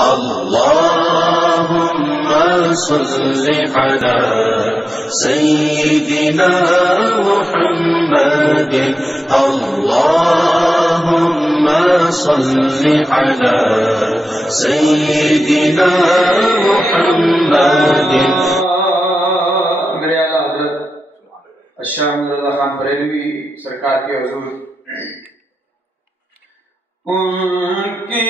اللهم صل على سيدنا محمد اللهم صل على سيدنا محمد. میرے اعلیٰ حضرت الشاہ احمد اللہ خان بریلوی سرکار کے حضور ان کی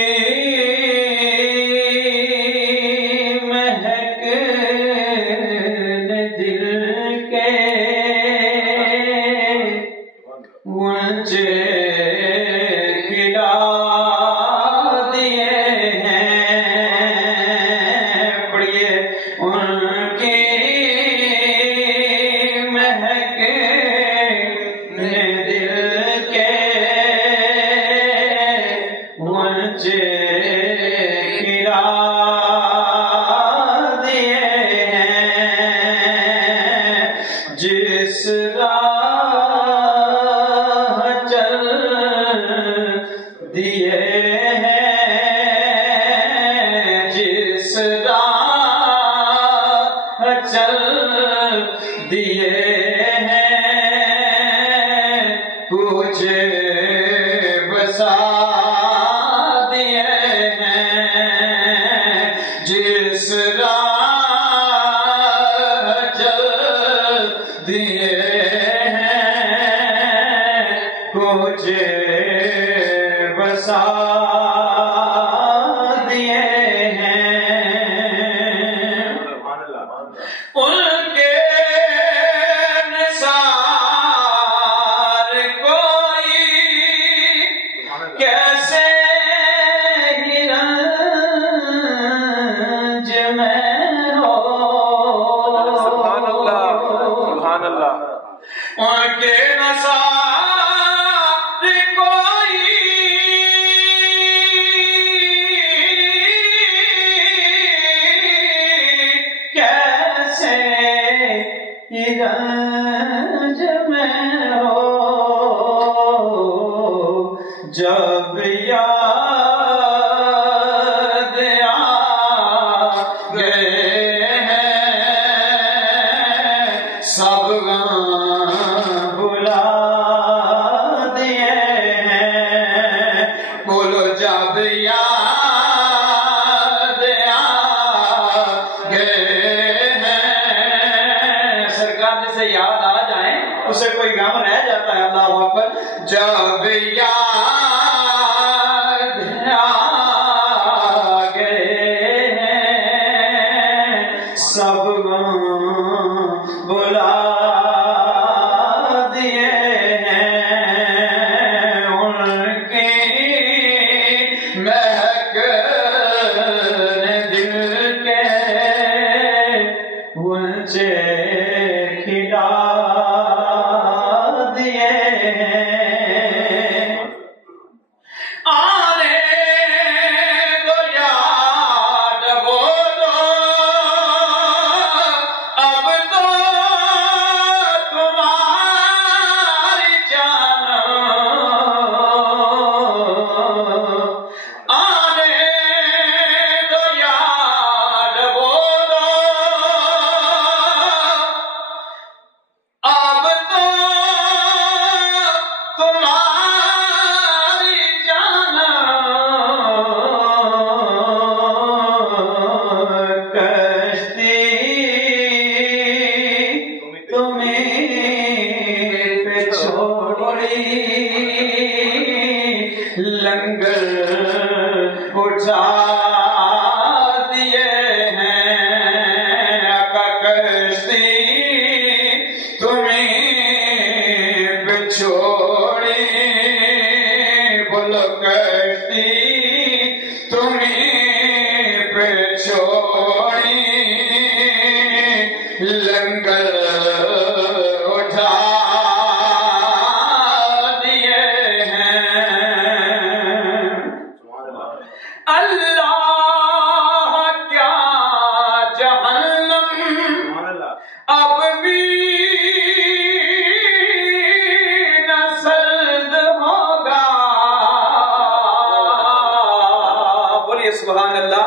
پڑھیے سبحان اللہ.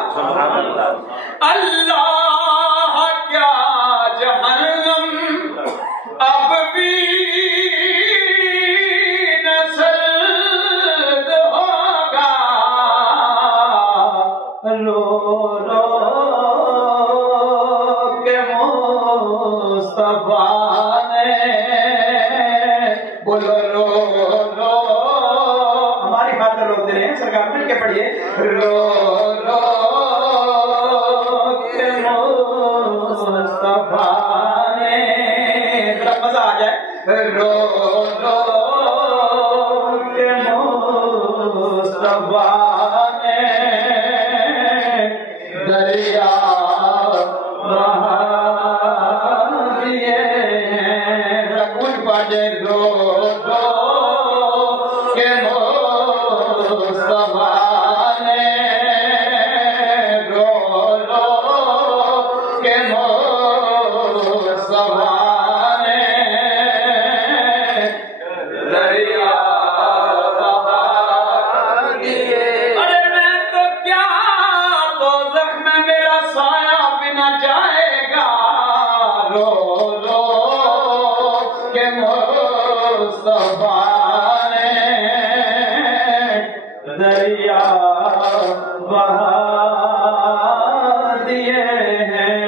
اللہ کیا جہنم اب بھی نہ سرد ہوگا، رو رو کے مصطفیٰ نے بولو رو رو، ہماری خاطر روتے رہے سرکار، مل کے پڑھیے رو رو کے مصطفیٰ نے، ذرا مزہ آ جائے، رو رو کے مصطفیٰ نے دریا بہا دیے ہیں، ذرا کچھ پاجے رو رو کے مصطفیٰ نے، رو رو کے مصطفیٰ نے دریا بہا دیے. ارے میں تو کیا دوزخ میں میرا سایہ بھی نہ جائے گا، رو رو کے مصطفیٰ نے دریا بہا دیے ہیں،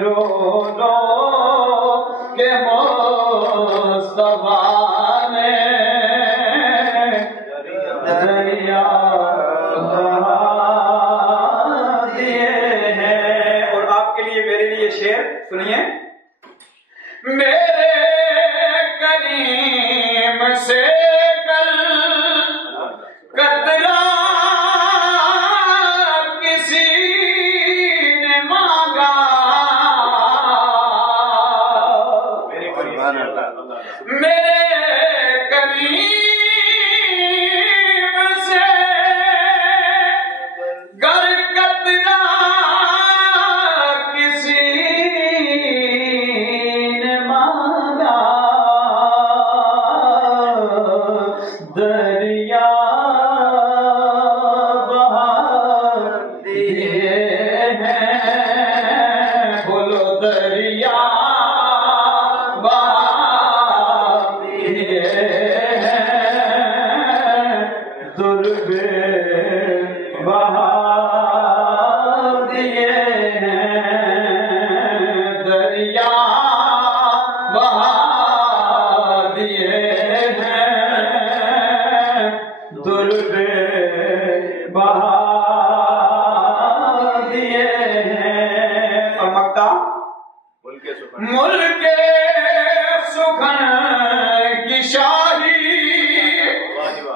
رو رو کے مصطفیٰ نے دریا بہا دیے ہیں. اور آپ کے لیے میرے لیے شعر سنیے. میرے کریم سے قطرہ کسی نے مانگا، میرے کریم سے گر قطرہ کسی نے مانگا، دریا بہا دیے ہیں، بولو دریا بہا دیے ہیں، درب بہا دیے ہیں، دریا بہا دیے ہیں، درب بہا دیے ہیں. اور مکتا ملک سخن کی شاہی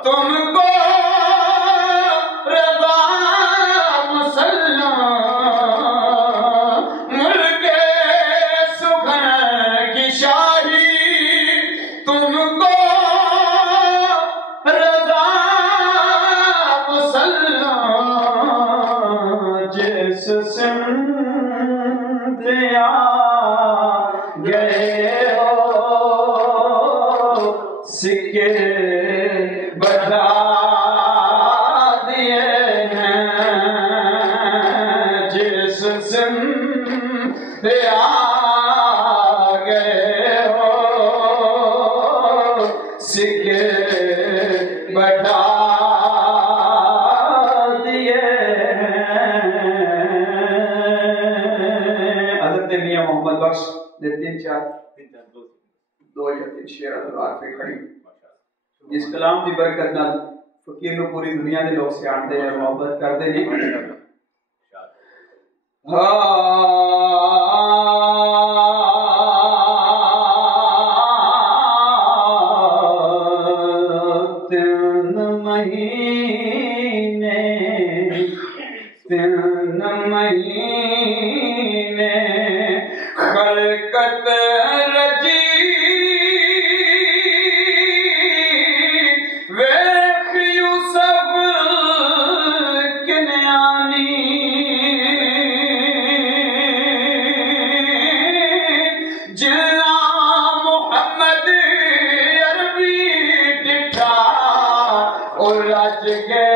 تم کو رضا مسلم، ملک سخن کی شاہی تم کو رضا مسلم، جس سمت آ گئے ہو سکے بتا دیے ہیں، جس سمت آ گئے ہو سکے بتا دیے ہیں. حضرت میاں محمد بخش نے 3-4 2 یا 3 شعر ادوار پہ کھڑی، جس کلام دی برکت نال فقیر نو پوری دنیا دے لوگ سیاندے نے، محبت کردے نے. تین مہینے خلقت رجی ویخ یوسف کنیانی، جنا محمد عربی ڈٹھا اور رج گئے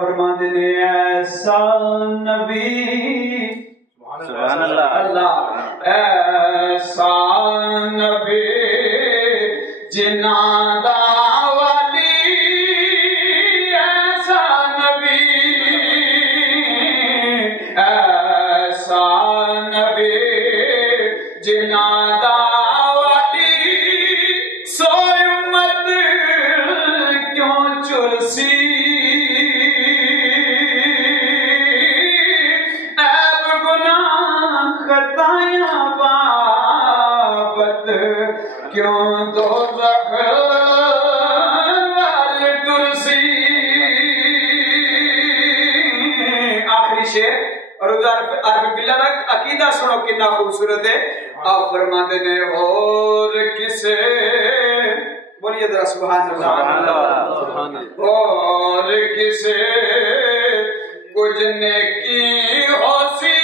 فرماتے نے ایسا نبی سبحان اللہ اللہ ایسا نبی جناں دا ولی ایسا نبی ایسا نبی جناں دا ولی سوئی امت کیوں چرسی خطایا بابت کیوں دوزخ وال ترسی آخری شعر اور عرف باللہ کا عقیدہ سنو کتنا خوبصورت ہے آپ فرماتے نے اور کسے بولیے ذرا سبحان اللہ اور کسے کچھ نیکی ہوسی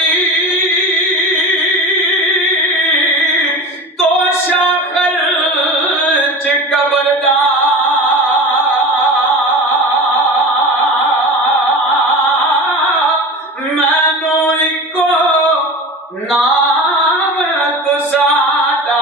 نام تو سادہ